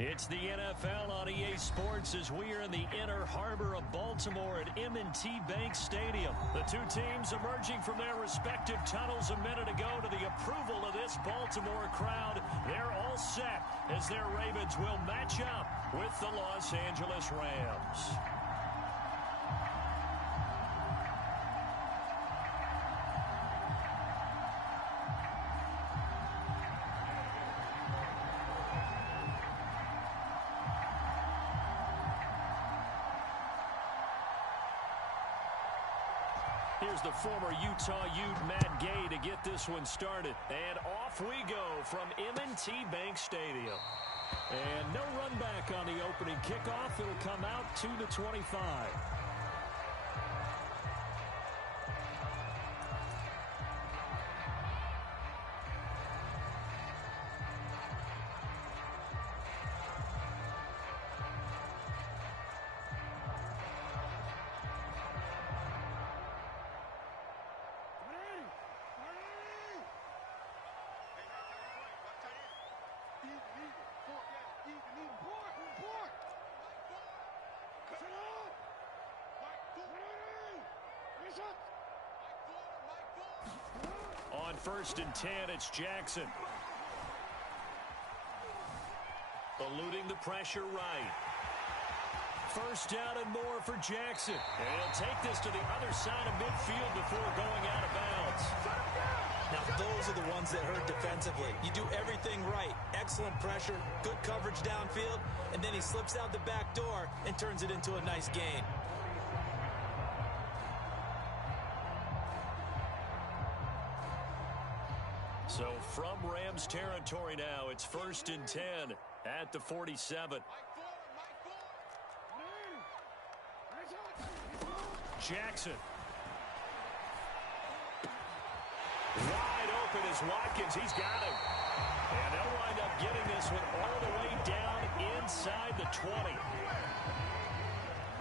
It's the NFL on EA Sports as we are in the inner harbor of Baltimore at M&T Bank Stadium. The two teams emerging from their respective tunnels a minute ago to the approval of this Baltimore crowd. They're all set as their Ravens will match up with the Los Angeles Rams. Here's the former Utah Ute, Matt Gay, to get this one started. And off we go from M&T Bank Stadium. And no run back on the opening kickoff. It'll come out to the 25. On 1st and 10, it's Jackson. Eluding the pressure right. First down and more for Jackson. And he'll take this to the other side of midfield before going out of bounds. Now, those are the ones that hurt defensively. You do everything right. Excellent pressure, good coverage downfield, and then he slips out the back door and turns it into a nice gain. So from Rams territory now, it's 1st and 10 at the 47. Jackson. Wide open is Watkins. He's got him. And they'll wind up getting this one all the way down inside the 20.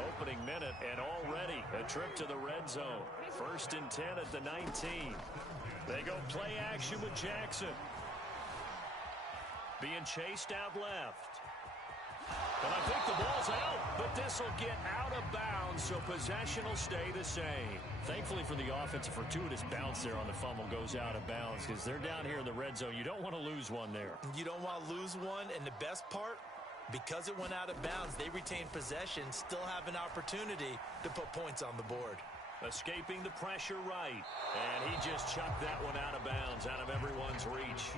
Opening minute and already a trip to the red zone. 1st and 10 at the 19. They go play action with Jackson. Being chased out left. And I think the ball's out, but this will get out of bounds, so possession will stay the same. Thankfully for the offense, a fortuitous bounce there on the fumble goes out of bounds because they're down here in the red zone. You don't want to lose one there. You don't want to lose one, and the best part, because it went out of bounds, they retain possession, still have an opportunity to put points on the board. Escaping the pressure right. And he just chucked that one out of bounds, out of everyone's reach.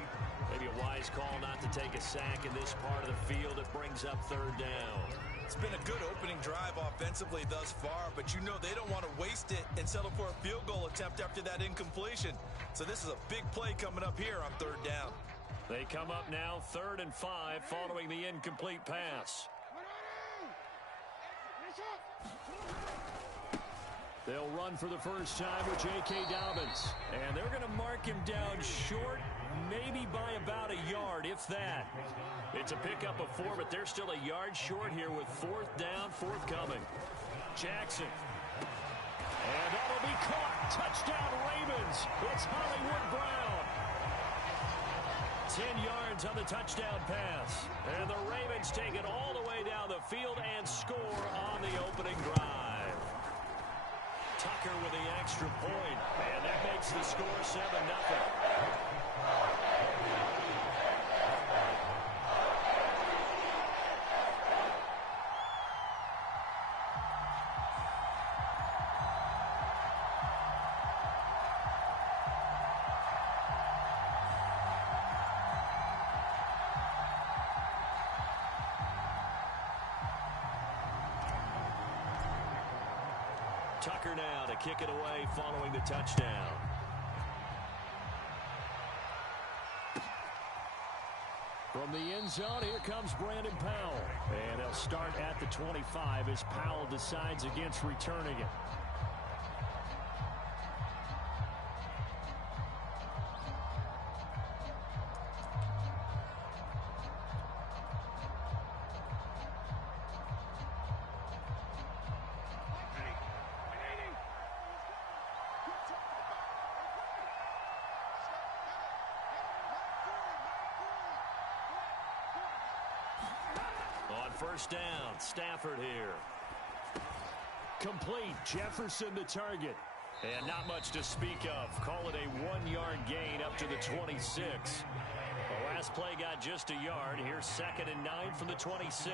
Maybe a wise call not to take a sack in this part of the field. It brings up 3rd down. It's been a good opening drive offensively thus far, but you know they don't want to waste it and settle for a field goal attempt after that incompletion. So this is a big play coming up here on 3rd down. They come up now 3rd and 5 following the incomplete pass. They'll run for the first time with J.K. Dobbins. And they're going to mark him down short, maybe by about a yard, if that. It's a pickup of 4, but they're still a yard short here with 4th down forthcoming. Jackson. And that'll be caught. Touchdown, Ravens. It's Hollywood Brown. 10 yards on the touchdown pass. And the Ravens take it all the way down the field and score on the opening drive. Tucker with the extra point, and that makes the score 7-0. Tucker now to kick it away following the touchdown. From the end zone, here comes Brandon Powell. And they'll start at the 25 as Powell decides against returning it. first down. Stafford here. Complete. Jefferson the target. And not much to speak of. Call it a 1-yard gain up to the 26. The last play got just a yard. Here's 2nd and 9 from the 26.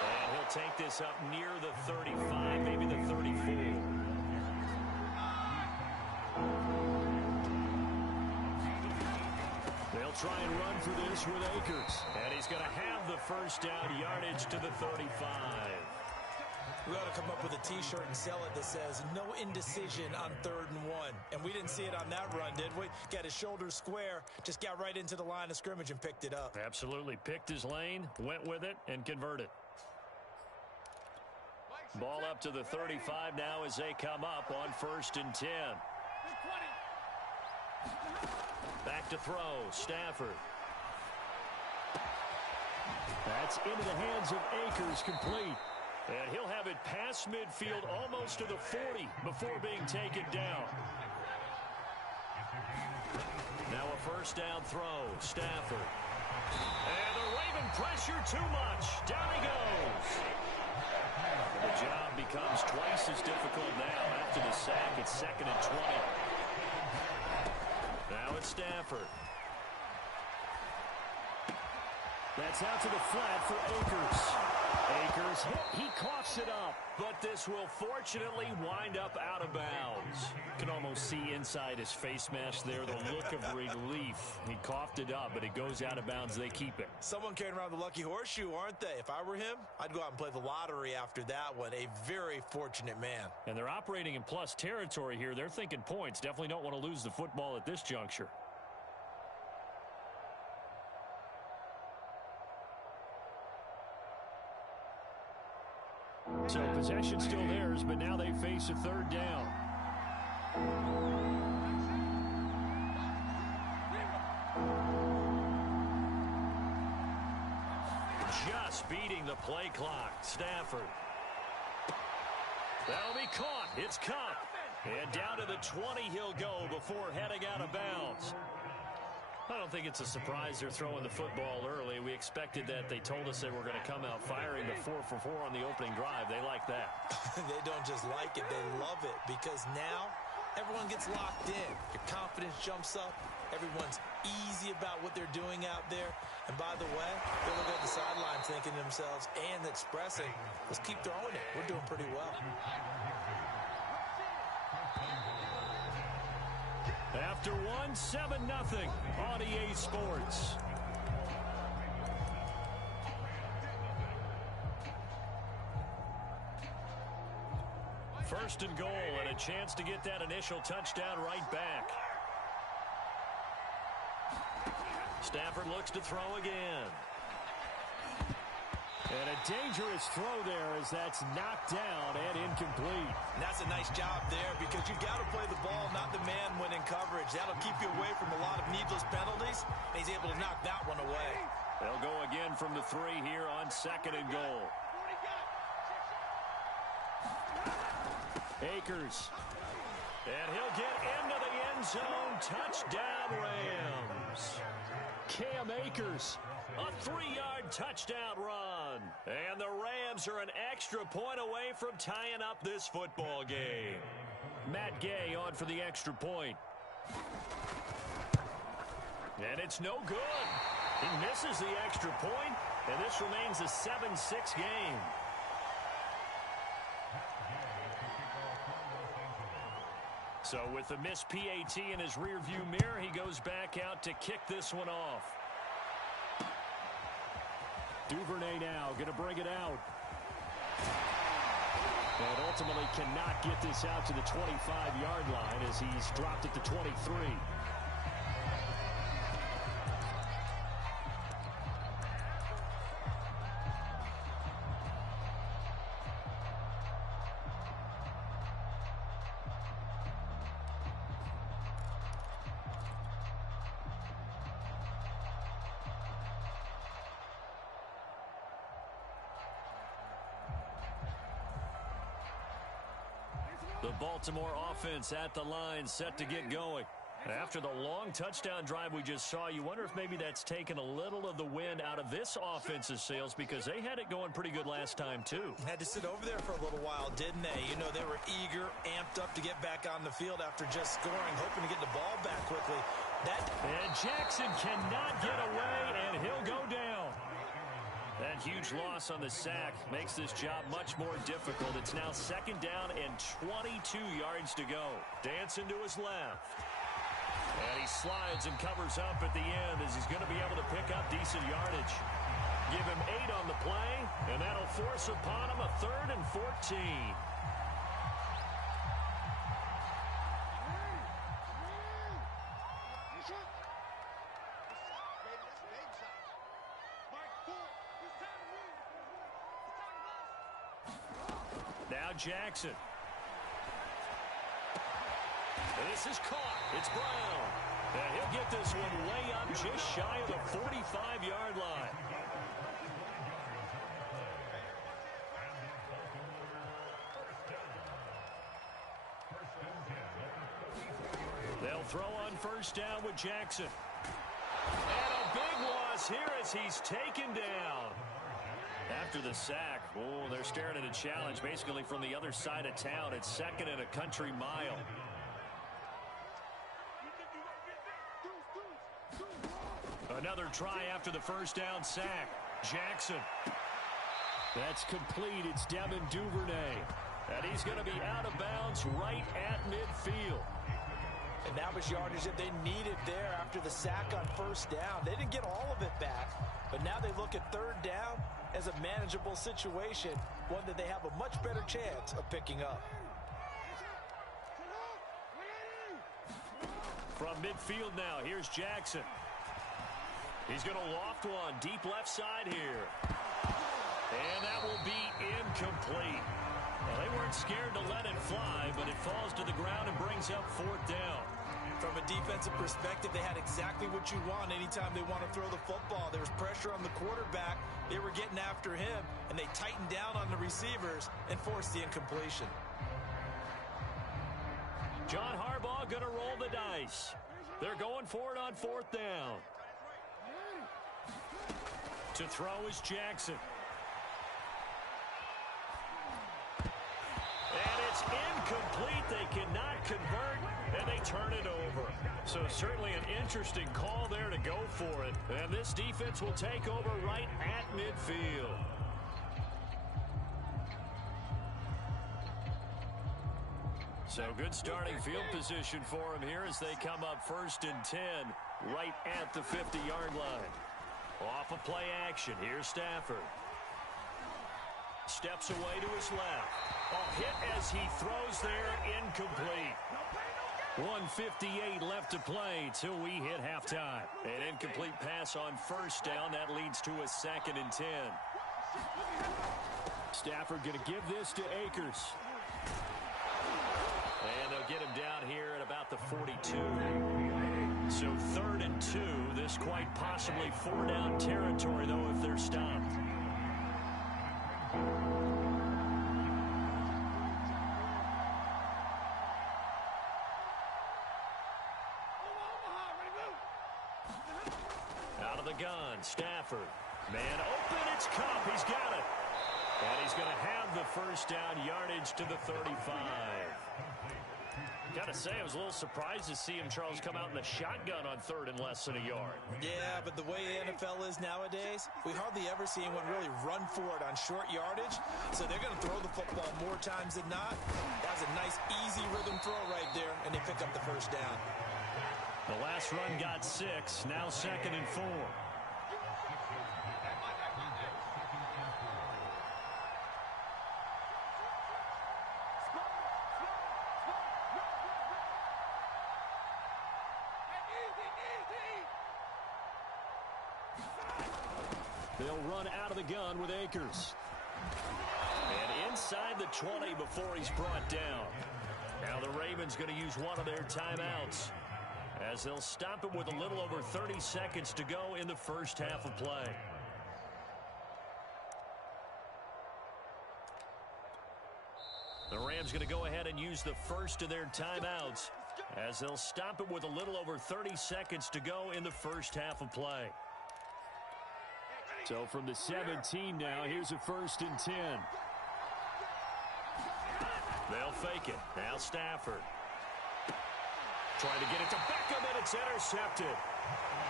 And he'll take this up near the 35, maybe the 34. They'll try and run for this with Akers. And he's going to have the first down, yardage to the 35. We ought to come up with a T-shirt and sell it that says, no indecision on 3rd and 1. And we didn't see it on that run, did we? Got his shoulders square, just got right into the line of scrimmage and picked it up. Absolutely. Picked his lane, went with it, and converted. Ball up to the 35 now as they come up on 1st and 10. Back to throw. Stafford. That's into the hands of Akers, complete. And he'll have it past midfield almost to the 40 before being taken down. Now a first down throw. Stafford. And the Raven pressure too much. Down he goes. The job becomes twice as difficult now after the sack. It's 2nd and 20. Now it's Stafford. That's out to the flat for Akers. Akers hit. He coughs it up. But this will fortunately wind up out of bounds. You can almost see inside his face mask there the look of relief. He coughed it up, but it goes out of bounds. They keep it. Someone carrying around the lucky horseshoe, aren't they? If I were him, I'd go out and play the lottery after that one. A very fortunate man. And they're operating in plus territory here. They're thinking points. Definitely don't want to lose the football at this juncture. So possession still theirs, but now they face a 3rd down. Just beating the play clock. Stafford. That'll be caught. It's Cup. And down to the 20 he'll go before heading out of bounds. I don't think it's a surprise they're throwing the football early. We expected that. They told us they were going to come out firing the 4-for-4 on the opening drive. They like that. They don't just like it, they love it, because now everyone gets locked in. Your confidence jumps up. Everyone's easy about what they're doing out there. And by the way, they look at the sidelines thinking to themselves and expressing, let's keep throwing it. We're doing pretty well. After 7-0 on EA Sports. First and goal, and a chance to get that initial touchdown right back. Stafford looks to throw again. And a dangerous throw there as that's knocked down and incomplete. And that's a nice job there, because you've got to play the ball, not the man when in coverage. That'll keep you away from a lot of needless penalties, and he's able to knock that one away. They'll go again from the 3 here on 2nd and goal. Akers. And he'll get into the end zone. Touchdown, Rams. Cam Akers. A 3-yard touchdown run. And the Rams are an extra point away from tying up this football game. Matt Gay on for the extra point. And it's no good. He misses the extra point, and this remains a 7-6 game. So with the missed PAT in his rearview mirror, he goes back out to kick this one off. Duvernay now going to bring it out. And ultimately cannot get this out to the 25-yard line as he's dropped it to 23. The Baltimore offense at the line, set to get going. After the long touchdown drive we just saw, you wonder if maybe that's taken a little of the wind out of this offense's sails, because they had it going pretty good last time, too. Had to sit over there for a little while, didn't they? You know, they were eager, amped up to get back on the field after just scoring, hoping to get the ball back quickly. And Jackson cannot get away, and he'll go down. That huge loss on the sack makes this job much more difficult. It's now 2nd down and 22 yards to go. Dancing to his left. And he slides and covers up at the end as he's going to be able to pick up decent yardage. Give him 8 on the play, and that'll force upon him a 3rd and 14. Now Jackson. And this is caught. It's Brown. And he'll get this one way up just shy of the 45-yard line. They'll throw on 1st down with Jackson. And a big loss here as he's taken down. After the sack, they're staring at a challenge basically from the other side of town. It's 2nd and a country mile. Another try after the 1st down sack. Jackson. That's complete. It's Devin Duvernay. And he's going to be out of bounds right at midfield. And that was yardage that they needed there after the sack on 1st down. They didn't get all of it back, but now they look at 3rd down as a manageable situation, one that they have a much better chance of picking up. From midfield now, here's Jackson. He's going to loft one deep left side here. And that will be incomplete. Well, they weren't scared to let it fly, but it falls to the ground and brings up 4th down. From a defensive perspective, they had exactly what you want anytime they want to throw the football. There was pressure on the quarterback. They were getting after him, and they tightened down on the receivers and forced the incompletion. John Harbaugh going to roll the dice. They're going for it on 4th down. To throw is Jackson. And it's incomplete. They cannot convert, and they turn it over. So certainly an interesting call there to go for it. And this defense will take over right at midfield. So good starting field position for him here as they come up 1st and 10 right at the 50-yard line. Off of play action, here's Stafford. Steps away to his left. A hit as he throws there, incomplete. 1:58 left to play till we hit halftime. An incomplete pass on 1st down. That leads to a 2nd and 10. Stafford going to give this to Akers. And they'll get him down here at about the 42. So 3rd and 2. This quite possibly 4-down territory, though, if they're stopped. Out of the gun, Stafford. Man open, it's Cup. He's got it. And he's going to have the 1st down yardage to the 35. Got to say, I was a little surprised to see him, Charles, come out in the shotgun on 3rd and less than a yard. Yeah, but the way the NFL is nowadays, we hardly ever see anyone really run for it on short yardage. So they're going to throw the football more times than not. That was a nice, easy rhythm throw right there, and they pick up the 1st down. The last run got 6, now 2nd and 4. They'll run out of the gun with Akers. And inside the 20 before he's brought down. Now the Ravens going to use one of their timeouts as they'll stop him with a little over 30 seconds to go in the 1st half of play. The Rams going to go ahead and use the first of their timeouts as they'll stop it with a little over 30 seconds to go in the first half of play. So from the 17 now, here's a 1st and 10. They'll fake it. Now Stafford. Trying to get it to Beckham, and it's intercepted.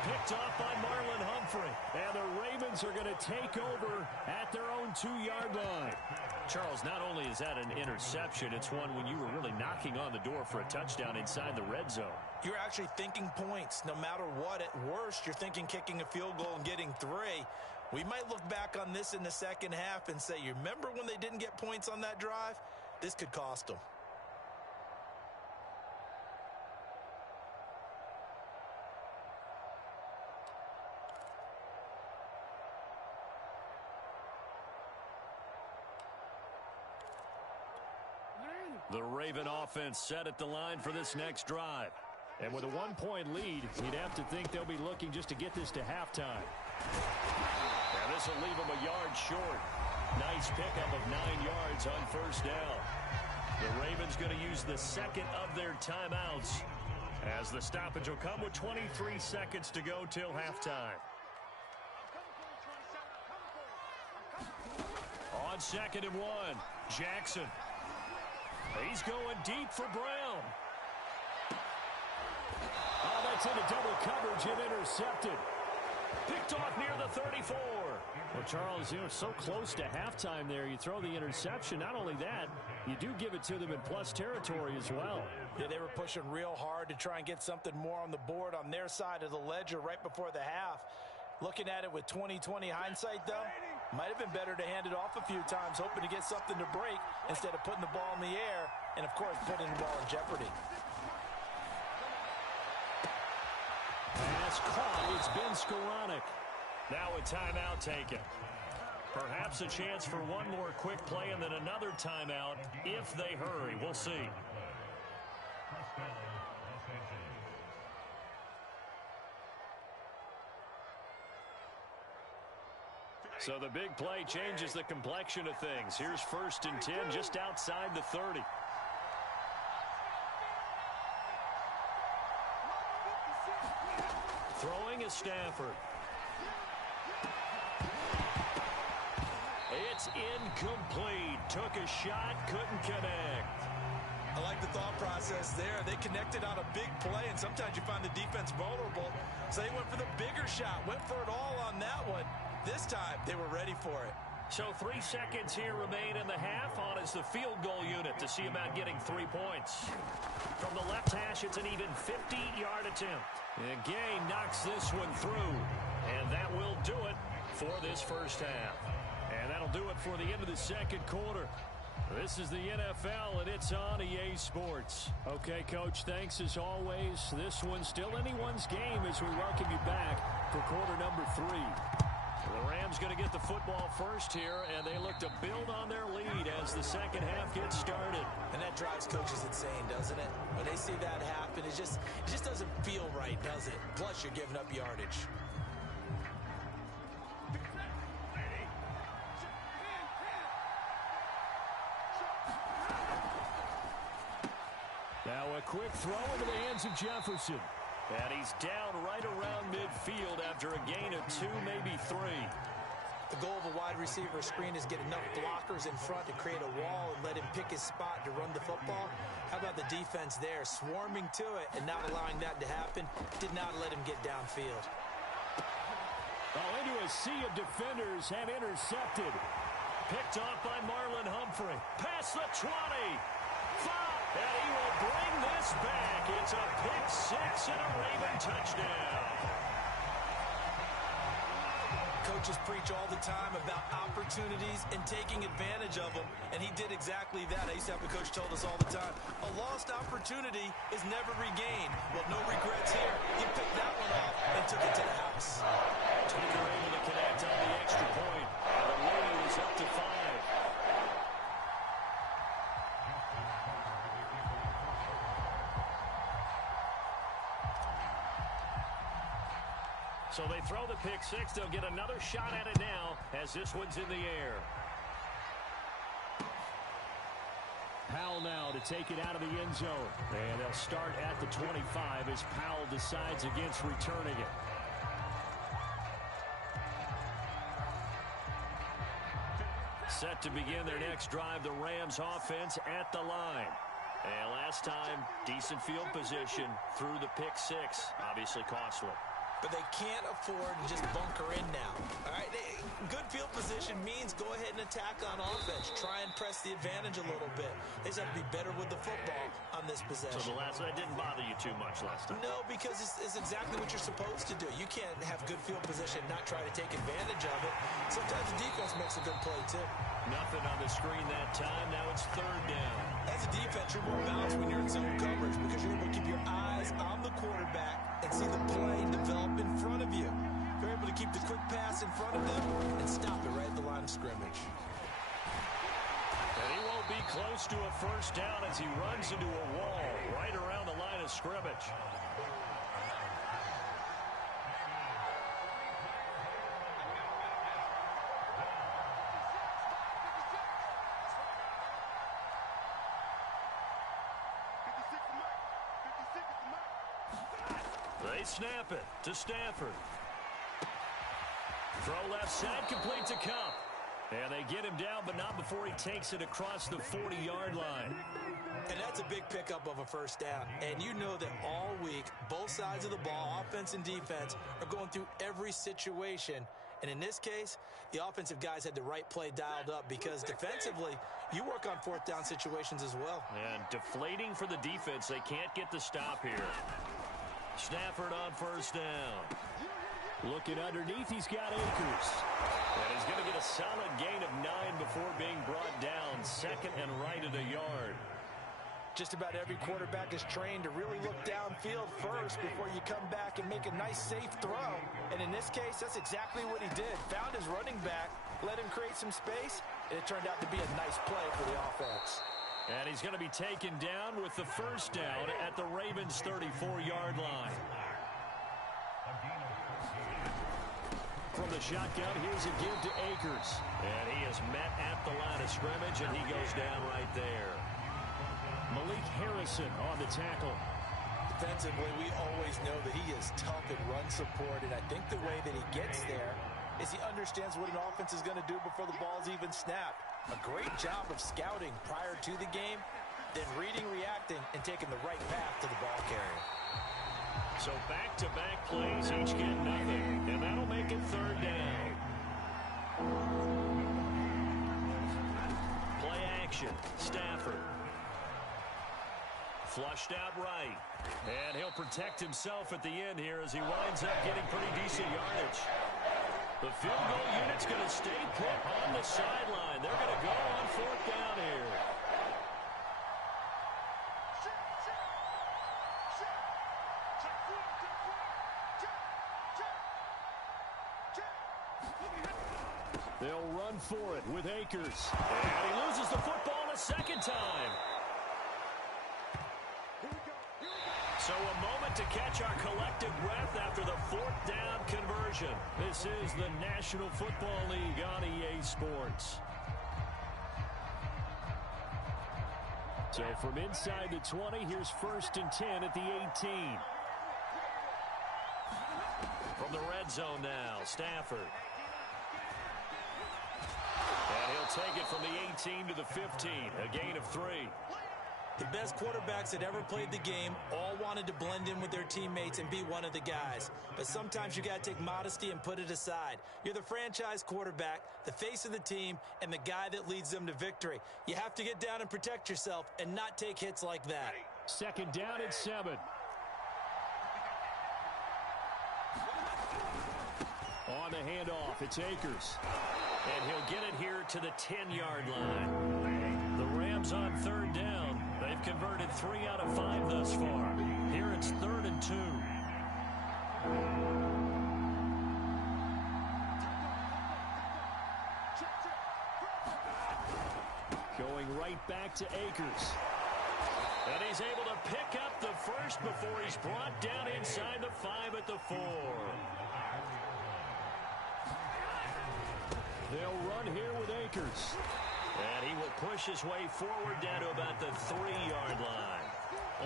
Picked off by Marlon Humphrey. And the Ravens are going to take over at their own 2-yard line. Charles, not only is that an interception, it's one when you were really knocking on the door for a touchdown inside the red zone. You're actually thinking points. No matter what, at worst, you're thinking kicking a field goal and getting 3. We might look back on this in the second half and say, you remember when they didn't get points on that drive? This could cost them. The Raven offense set at the line for this next drive. And with a 1-point lead, you'd have to think they'll be looking just to get this to halftime. And this will leave them a yard short. Nice pickup of 9 yards on first down. The Ravens going to use the second of their timeouts as the stoppage will come with 23 seconds to go till halftime. On 2nd and 1, Jackson. He's going deep for Brown. Oh, that's into double coverage and intercepted. Picked off near the 34. Well, Charles, so close to halftime there. You throw the interception. Not only that, you do give it to them in plus territory as well. Yeah, they were pushing real hard to try and get something more on the board on their side of the ledger right before the half. Looking at it with 20/20 hindsight, though, might have been better to hand it off a few times, hoping to get something to break instead of putting the ball in the air and, of course, putting the ball in jeopardy. Pass caught. It's been Skoranek. Now a timeout taken. Perhaps a chance for one more quick play and then another timeout if they hurry. We'll see. So the big play changes the complexion of things. Here's 1st and 10 just outside the 30. Throwing is Stafford. It's incomplete. Took a shot, couldn't connect. I like the thought process there. They connected on a big play, and sometimes you find the defense vulnerable. So they went for the bigger shot, went for it all on that one. This time, they were ready for it. So 3 seconds here remain in the half. On is the field goal unit to see about getting 3 points. From the left hash, it's an even 50-yard attempt. And Gay knocks this one through. And that will do it for this first half. And that'll do it for the end of the second quarter. This is the NFL, and it's on EA Sports. Okay, Coach, thanks as always. This one's still anyone's game as we welcome you back for quarter number 3. The Rams going to get the football first here, and they look to build on their lead as the second half gets started. And that drives coaches insane, doesn't it? When they see that happen, it just doesn't feel right, does it? Plus, you're giving up yardage. Now a quick throw into the hands of Jefferson. And he's down right around midfield after a gain of 2, maybe 3. The goal of a wide receiver screen is get enough blockers in front to create a wall and let him pick his spot to run the football. How about the defense there, swarming to it and not allowing that to happen? Did not let him get downfield. Oh, into a sea of defenders and intercepted. Picked off by Marlon Humphrey. Past the 20. 5. And he will bring this back. It's a pick 6 and a Raven touchdown. Coaches preach all the time about opportunities and taking advantage of them, and he did exactly that. I used to have a coach told us all the time, a lost opportunity is never regained. Well, no regrets here. He picked that one off and took it to the house. Tucker able to connect on the extra point. And the lead is up to 5. So they throw the pick 6. They'll get another shot at it now as this one's in the air. Powell now to take it out of the end zone. And they'll start at the 25 as Powell decides against returning it. Set to begin their next drive, the Rams offense at the line. And last time, decent field position through the pick six. Obviously costly. But they can't afford to just bunker in now. All right, good field position means go ahead and attack on offense. Try and press the advantage a little bit. They just have to be better with the football on this possession. So that didn't bother you too much last time? No, because it's exactly what you're supposed to do. You can't have good field position and not try to take advantage of it. Sometimes the defense makes a good play, too. Nothing on the screen that time. Now it's third down. As a defense, you're more balanced when you're in zone coverage because you're able to keep your eyes on the quarterback and see the play develop in front of you. You're able to keep the quick pass in front of them and stop it right at the line of scrimmage. And he won't be close to a first down as he runs into a wall right around the line of scrimmage. They snap it to Stafford. Throw left side, complete to Cup. And they get him down, but not before he takes it across the 40-yard line. And that's a big pickup of a first down. And you know that all week, both sides of the ball, offense and defense, are going through every situation. And in this case, the offensive guys had the right play dialed up because defensively, you work on fourth down situations as well. And deflating for the defense. They can't get the stop here. Stafford on first down. Looking underneath, he's got Akers. And he's going to get a solid gain of 9 before being brought down. Second and right at a yard. Just about every quarterback is trained to really look downfield first before you come back and make a nice, safe throw. And in this case, that's exactly what he did. Found his running back, let him create some space, and it turned out to be a nice play for the offense. And he's going to be taken down with the first down at the Ravens' 34-yard line. From the shotgun, here's a give to Akers. And he is met at the line of scrimmage, and he goes down right there. Malik Harrison on the tackle. Defensively, we always know that he is tough in run support, and I think the way that he gets there is he understands what an offense is going to do before the ball's even snapped. A great job of scouting prior to the game, then reading, reacting, and taking the right path to the ball carrier. So back-to-back plays, each get nothing, and that'll make it third down. Play action, Stafford. Flushed out right. And he'll protect himself at the end here as he winds up getting pretty decent yardage. The field goal unit's going to stay put on the sideline. They're going to go on fourth down here. They'll run for it with Akers. And he loses the football a second time. So a moment to catch our collective breath after the fourth down conversion. This is the National Football League on EA Sports. So from inside the 20, here's 1st and 10 at the 18. From the red zone now, Stafford. And he'll take it from the 18 to the 15, a gain of 3. The best quarterbacks that ever played the game all wanted to blend in with their teammates and be one of the guys. But sometimes you got to take modesty and put it aside. You're the franchise quarterback, the face of the team, and the guy that leads them to victory. You have to get down and protect yourself and not take hits like that. Second down at 7. On the handoff, it's Akers. And he'll get it here to the 10-yard line. The Rams on third down. They've converted 3 out of 5 thus far. Here it's 3rd and 2. Going right back to Akers. And he's able to pick up the first before he's brought down inside the 5 at the 4. They'll run here with Akers. And he will push his way forward down to about the 3-yard line.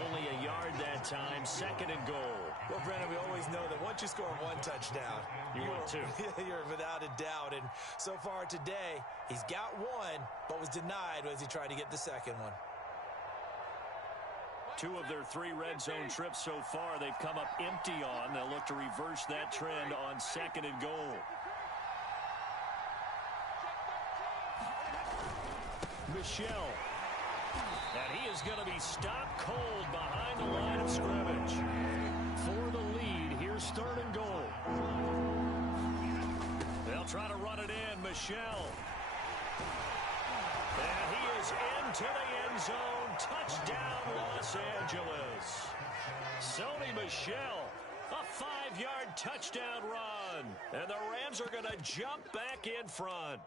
Only a yard that time, 2nd and goal. Well, Brennan, we always know that once you score 1 touchdown, want 2. You're without a doubt. And so far today, he's got 1, but was denied as he tried to get the 2nd one. 2 of their 3 red zone trips so far, they've come up empty on. They'll look to reverse that trend on 2nd and goal. Michelle. And he is going to be stopped cold behind the line of scrimmage. For the lead, here's 3rd and goal. They'll try to run it in. Michelle. And he is into the end zone. Touchdown, Los Angeles. Sony Michel, a 5-yard touchdown run. And the Rams are going to jump back in front.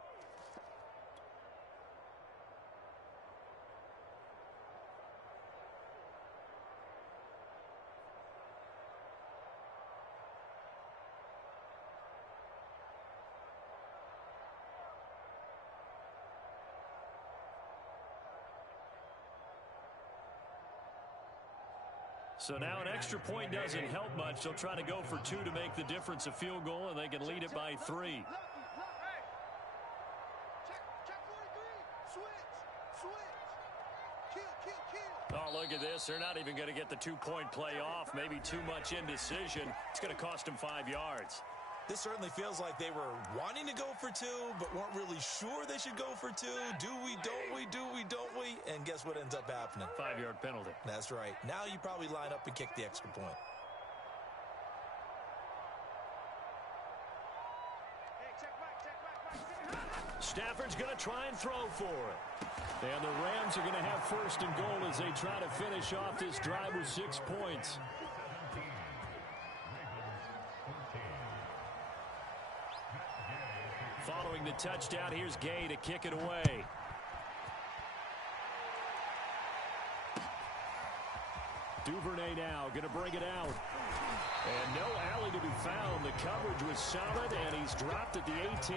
So now an extra point doesn't help much. They'll try to go for 2 to make the difference a field goal, and they can lead it by 3. Oh, look at this. They're not even going to get the 2-point play off. Maybe too much indecision. It's going to cost them 5 yards. This certainly feels like they were wanting to go for 2, but weren't really sure they should go for 2. Do we, don't we, do we, don't we? And guess what ends up happening? 5-yard penalty. That's right. Now you probably line up and kick the extra point. Stafford's going to try and throw for it. And the Rams are going to have 1st and goal as they try to finish off this drive with 6 points. Following the touchdown, here's Gay to kick it away. Duvernay now going to bring it out. And no alley to be found. The coverage was solid, and he's dropped at the 18.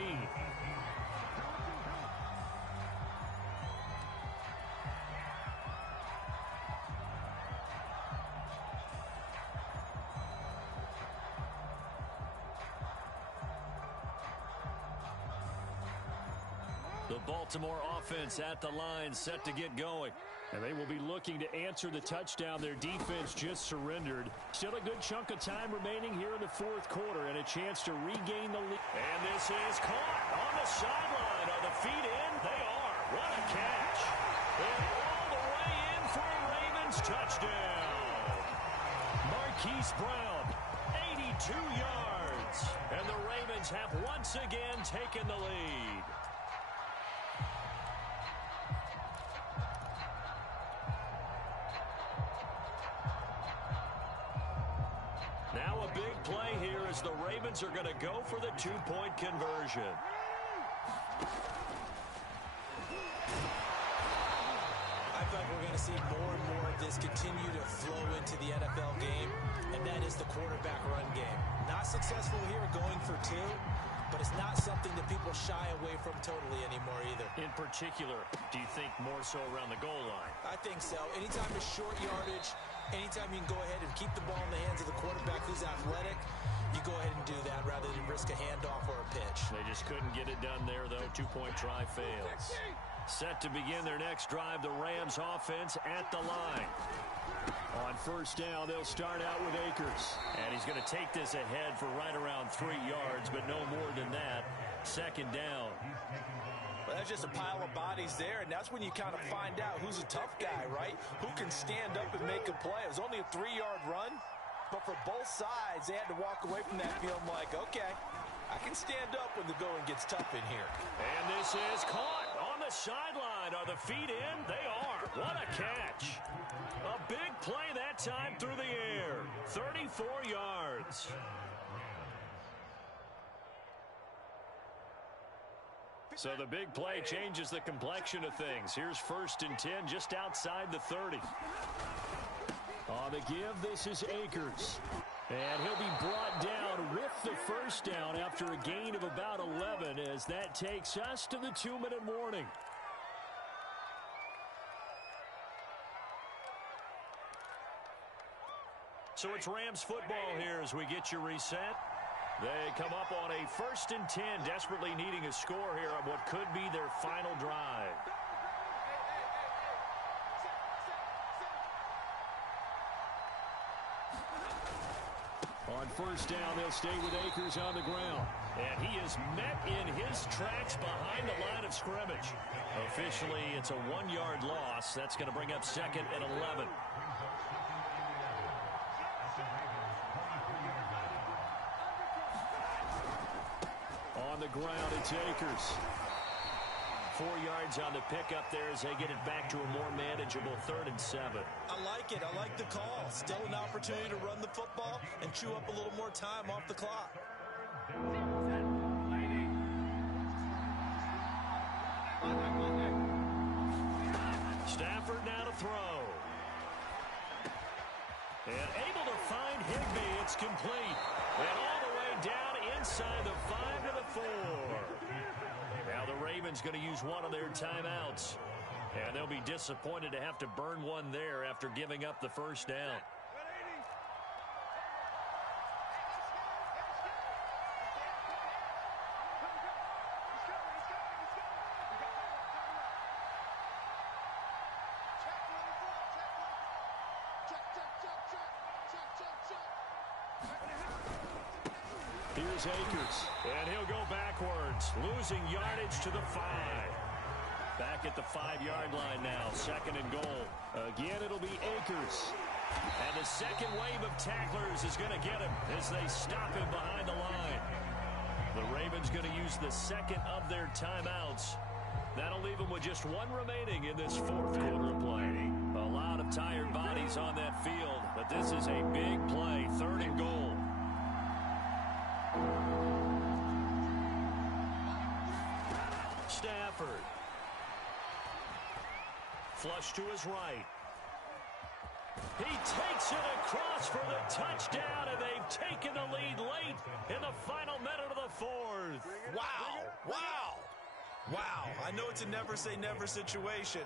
The Baltimore offense at the line, set to get going. And they will be looking to answer the touchdown their defense just surrendered. Still a good chunk of time remaining here in the 4th quarter and a chance to regain the lead. And this is caught on the sideline. Are the feet in? They are. What a catch. And all the way in for a Ravens touchdown. Marquise Brown, 82 yards. And the Ravens have once again taken the lead. Now a big play here as the Ravens are going to go for the 2-point conversion. I feel like we're going to see more and more of this continue to flow into the NFL game, and that is the quarterback run game. Not successful here going for 2, but it's not something that people shy away from totally anymore either. In particular, do you think more so around the goal line? I think so. Anytime it's short yardage, anytime you can go ahead and keep the ball in the hands of the quarterback who's athletic, you go ahead and do that rather than risk a handoff or a pitch. They just couldn't get it done there, though. 2-point try fails. Set to begin their next drive, the Rams offense at the line. On 1st down, they'll start out with Akers. And he's going to take this ahead for right around 3 yards, but no more than that. 2nd down. Well, that's just a pile of bodies there, and that's when you kind of find out who's a tough guy, right? Who can stand up and make a play. It was only a 3-yard run, but for both sides, they had to walk away from that feeling like, okay, I can stand up when the going gets tough in here. And this is caught on the sideline. Are the feet in? They are. What a catch. A big play that time through the air. 34 yards. So the big play changes the complexion of things. Here's 1st and 10 just outside the 30. On the give, this is Akers. And he'll be brought down with the 1st down after a gain of about 11 as that takes us to the 2-minute warning. So it's Rams football here as we get you reset. They come up on a 1st and 10, desperately needing a score here on what could be their final drive. On 1st down, they'll stay with Akers on the ground. And he is met in his tracks behind the line of scrimmage. Officially, it's a 1-yard loss. That's going to bring up 2nd and 11. On the ground, it's Akers. 4 yards on the pickup there as they get it back to a more manageable 3rd and 7. I like it. I like the call. Still an opportunity to run the football and chew up a little more time off the clock. Stafford now to throw. And able to find Higbee. It's complete. And all the way down inside the 5 to the 4. Now the Ravens going to use one of their timeouts. And they'll be disappointed to have to burn one there after giving up the 1st down. Here's Akers, and he'll go backwards, losing yardage to the 5. Back at the 5-yard line now, 2nd and goal. Again, it'll be Akers. And the second wave of tacklers is going to get him as they stop him behind the line. The Ravens going to use the 2nd of their timeouts. That'll leave them with just 1 remaining in this 4th quarter of play. A lot of tired bodies on that field, but this is a big play, 3rd and goal. Stafford. Flush to his right. He takes it across for the touchdown, and they've taken the lead late in the final minute of the 4th. Wow. Wow. Wow. I know it's a never-say-never situation,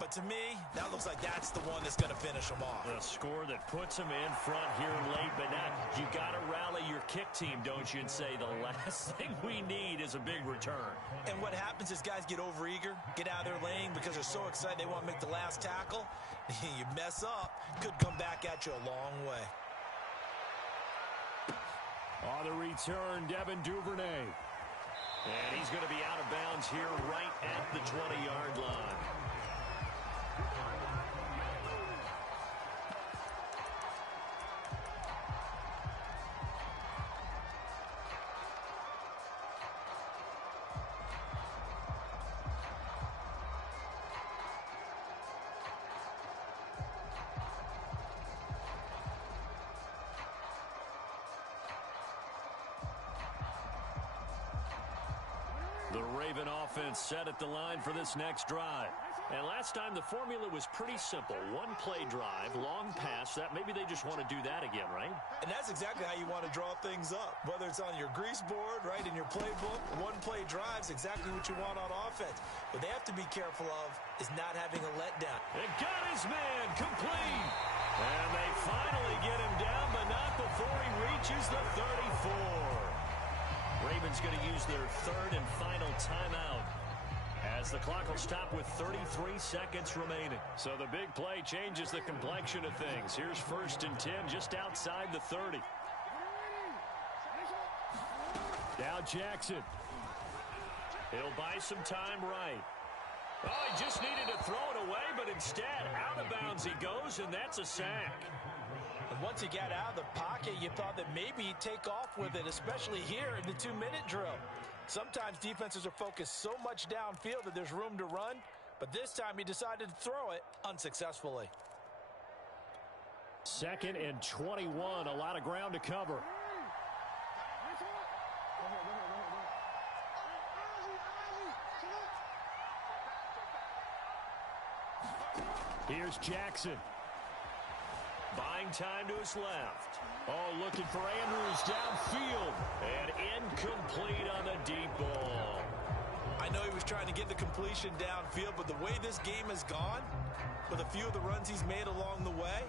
but to me, that looks like that's the one that's going to finish them off. A score that puts them in front here late, but now you got to rally your kick team, don't you, and say the last thing we need is a big return. And what happens is guys get overeager, get out of their lane because they're so excited they want to make the last tackle. You mess up, could come back at you a long way. On the return, Devin Duvernay. And he's going to be out of bounds here right at the 20-yard line. The Raven offense set at the line for this next drive. And last time the formula was pretty simple. 1-play drive, long pass. That maybe they just want to do that again, right? And that's exactly how you want to draw things up. Whether it's on your grease board, right, in your playbook, 1-play drive's exactly what you want on offense. What they have to be careful of is not having a letdown. It got his man complete. And they finally get him down, but not before he reaches the 34. Ravens going to use their 3rd and final timeout as the clock will stop with 33 seconds remaining. So the big play changes the complexion of things. Here's 1st and 10 just outside the 30. Now Jackson. He'll buy some time right. Oh, he just needed to throw it away, but instead out of bounds he goes, and that's a sack. And once he got out of the pocket, you thought that maybe he'd take off with it, especially here in the 2-minute drill. Sometimes defenses are focused so much downfield that there's room to run, but this time he decided to throw it unsuccessfully. 2nd and 21, a lot of ground to cover. Here's Jackson. Buying time to his left. Oh, looking for Andrews downfield. And incomplete on the deep ball. I know he was trying to get the completion downfield, but the way this game has gone, with a few of the runs he's made along the way,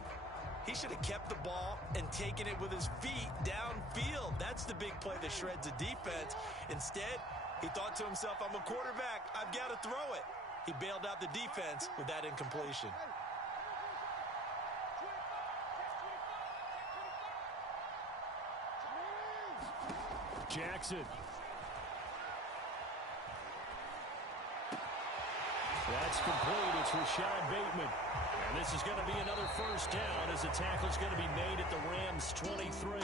He should have kept the ball and taken it with his feet downfield. That's the big play that shreds the defense. Instead, he thought to himself, I'm a quarterback. I've got to throw it. He bailed out the defense with that incompletion. Jackson. That's complete. It's Rashad Bateman. And this is going to be another first down as the tackle's going to be made at the Rams' 23.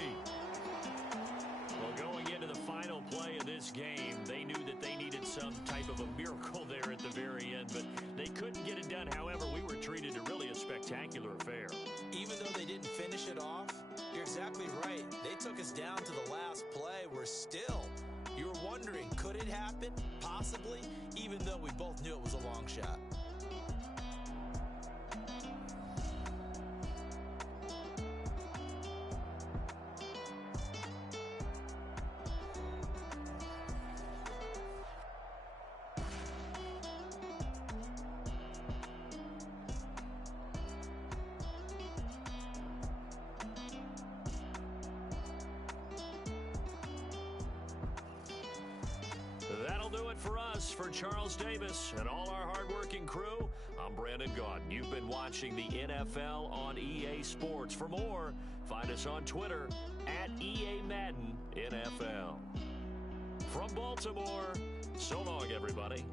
Well, going into the final play of this game, they knew that they needed some type of a miracle there at the very end, but they couldn't get it done. However, we were treated to really a spectacular affair. Even though they didn't finish it off, you're exactly right. They took us down to the last play. We're still, you were wondering, could it happen? Possibly, even though we both knew it was a long shot. That'll do it for us. For Charles Davis and all our hardworking crew, I'm Brandon Gaudin. You've been watching the NFL on EA Sports. For more, find us on Twitter at EA Madden NFL. From Baltimore, so long, everybody.